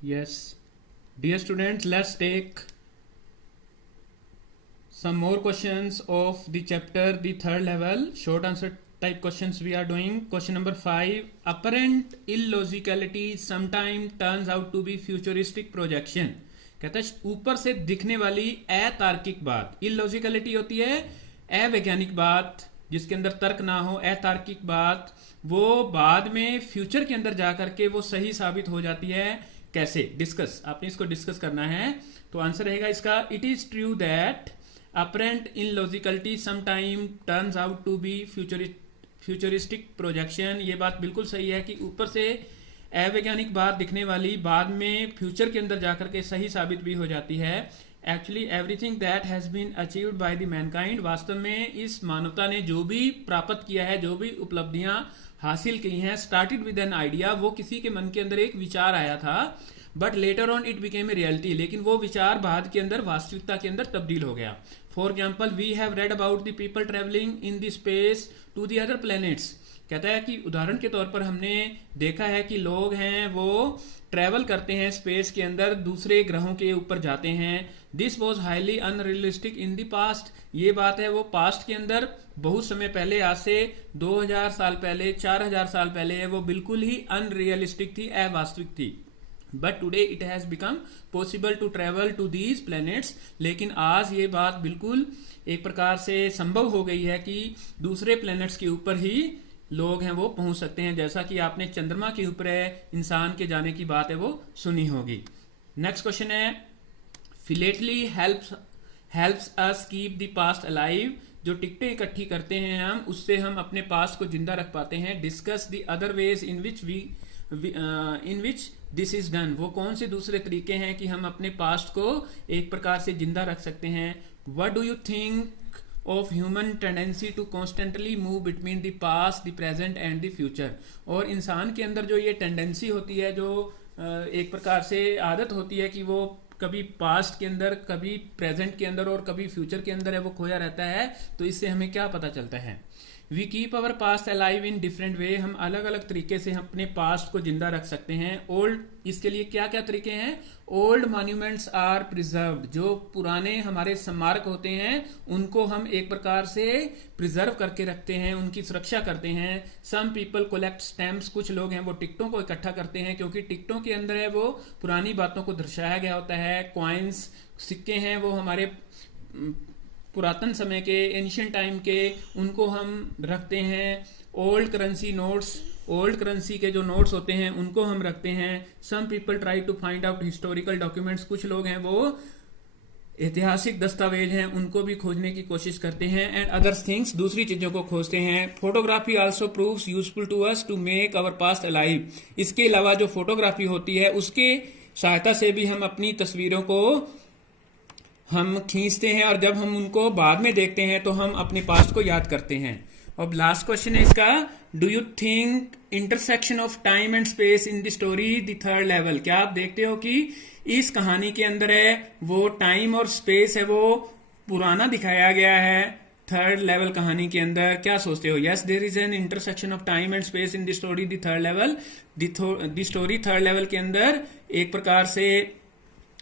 Yes. Dear students, let's take some more questions of the chapter, the third level. Short answer type questions we are doing. Question number 5. Apparent illogicality sometimes turns out to be futuristic projection. कहता है ऊपर से दिखने वाली अतार्किक बात, इलॉजिकलिटी होती है अवैज्ञानिक बात जिसके अंदर तर्क ना हो, अतार्किक बात, वो बाद में फ्यूचर के अंदर जाकर के वो सही साबित हो जाती है। कैसे? डिस्कस, आपने इसको डिस्कस करना है। तो आंसर रहेगा इसका, it is true that apparent illogicality sometime turns out to be futuristic projection. ये बात बिल्कुल सही है कि ऊपर से अवैज्ञानिक बात दिखने वाली बाद में फ्यूचर के अंदर जाकर के सही साबित भी हो जाती है। Actually everything that has been achieved by the mankind, वास्तव में इस मानवता ने जो भी प्राप्त किया है, जो भी उपलब्धियां हासिल की हैं, स्टार्टेड विद एन आइडिया, वो किसी के मन के अंदर एक विचार आया था, but later on it became a reality, लेकिन वो विचार बाद के अंदर वास्तविकता के अंदर तब्दील हो गया। For example, we have read about the people travelling in the space to the other planets. कहता है कि उदाहरण के तौर पर हमने देखा है कि लोग हैं वो ट्रैवल करते हैं स्पेस के अंदर, दूसरे ग्रहों के ऊपर जाते हैं। This was highly unrealistic in the past, ये बात है वो पास्ट के अंदर बहुत समय पहले, आज से 2000 साल पहले, 4000 साल पहले, वो बिल्कुल ही अनरियलिस्टिक थी, अवास्तविक थी। But today it has become possible to travel to these planets, लेकिन आज ये बात बिल्कुल एक प्रकार से संभव हो गई है कि दूसरे प्लैनेट्स के ऊपर ही लोग हैं वो पहुंच सकते हैं। जैसा कि आपने चंद्रमा के ऊपर इंसान के जाने की बात है वो सुनी होगी। नेक्स्ट क्वेश्चन है, philately helps us keep the past alive. जो टिकटें इकट्ठी करते हैं हम, उससे हम अपने पास्ट को जिंदा रख पाते हैं। Discuss the other ways in which this is done, वो कौन से दूसरे तरीके हैं कि हम अपने पास्ट को एक प्रकार से जिंदा रख सकते हैं। What do you think of human tendency to constantly move between the past, the present and the future। और इंसान के अंदर जो ये टेंडेंसी होती है, जो एक प्रकार से आदत होती है कि वो कभी पास्ट के अंदर, कभी प्रेजेंट के अंदर और कभी फ्यूचर के अंदर है वो खोया रहता है, तो इससे हमें क्या पता चलता है? We keep our past alive in different way, हम अलग अलग तरीके से अपने पास्ट को जिंदा रख सकते हैं। ओल्ड, इसके लिए क्या क्या तरीके हैं? ओल्ड मॉन्यूमेंट्स आर प्रिजर्व्ड, जो पुराने हमारे स्मारक होते हैं उनको हम एक प्रकार से प्रिजर्व करके रखते हैं, उनकी सुरक्षा करते हैं। सम पीपल कलेक्ट स्टैम्प्स, कुछ लोग हैं वो टिकटों को इकट्ठा करते हैं, क्योंकि टिकटों के अंदर है वो पुरानी बातों को दर्शाया गया होता है। कॉइन्स, सिक्के हैं वो हमारे पुरातन समय के, एंशिएंट टाइम के, उनको हम रखते हैं। Old currency notes, old currency के जो नोट्स होते हैं उनको हम रखते हैं। Some people try to find out historical documents, कुछ लोग हैं वो ऐतिहासिक दस्तावेज हैं उनको भी खोजने की कोशिश करते हैं। एंड अदर थिंग्स, दूसरी चीजों को खोजते हैं। Photography also proves useful to us to make our past alive, इसके अलावा जो फोटोग्राफी होती है उसके सहायता से भी हम अपनी तस्वीरों को हम खींचते हैं, और जब हम उनको बाद में देखते हैं तो हम अपने पास्ट को याद करते हैं। और लास्ट क्वेश्चन है इसका, do you think intersection of time and space in the story the third level, क्या आप देखते हो कि इस कहानी के अंदर है वो टाइम और स्पेस है वो पुराना दिखाया गया है थर्ड लेवल कहानी के अंदर? क्या सोचते हो? Yes, there is an intersection of time and space in the story the third level. The story third level के अंदर एक प्रकार से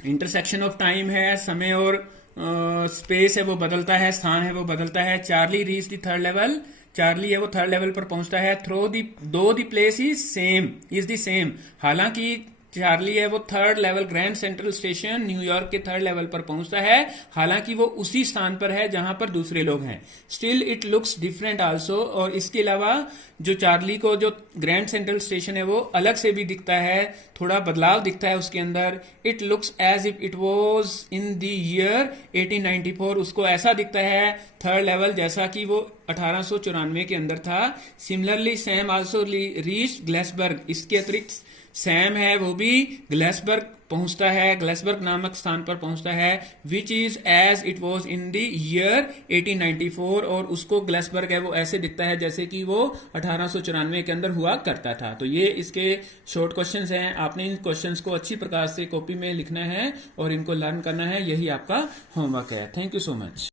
इंटरसेक्शन ऑफ टाइम है, समय और स्पेस है वो बदलता है, स्थान है वो बदलता है। Charlie reach the third level, Charlie है वो थर्ड लेवल पर पहुंचता है। दो the place is the same, हालांकि चार्ली है वो third level grand central station New York के थर्ड लेवल पर पहुंचता है, हालांकि वो उसी स्थान पर है जहां पर दूसरे लोग हैं। Still it looks different also, और इसके अलावा जो चार्ली को जो ग्रैंड सेंट्रल स्टेशन है वो अलग से भी दिखता है, थोड़ा बदलाव दिखता है उसके अंदर। It looks as if it was in the year 1894, उसको ऐसा दिखता है थर्ड लेवल जैसा कि वो 1894 के अंदर था। सिमिलरली सैम आल्सो रीच ग्लेसबर्ग, इसके अतिरिक्त सैम है वो भी ग्लेसबर्ग पहुंचता है, ग्लेसबर्ग नामक स्थान पर पहुंचता है, which is as it was in the year 1894, और उसको ग्लेसबर्ग है वो ऐसे दिखता है जैसे कि वो 1894 के अंदर हुआ करता था। तो ये इसके शॉर्ट क्वेश्चंस हैं, आपने इन क्वेश्चंस को अच्छी प्रकार से कॉपी में लिखना है और इनको लर्न करना है, यही आपका होमवर्क है। Thank you so much.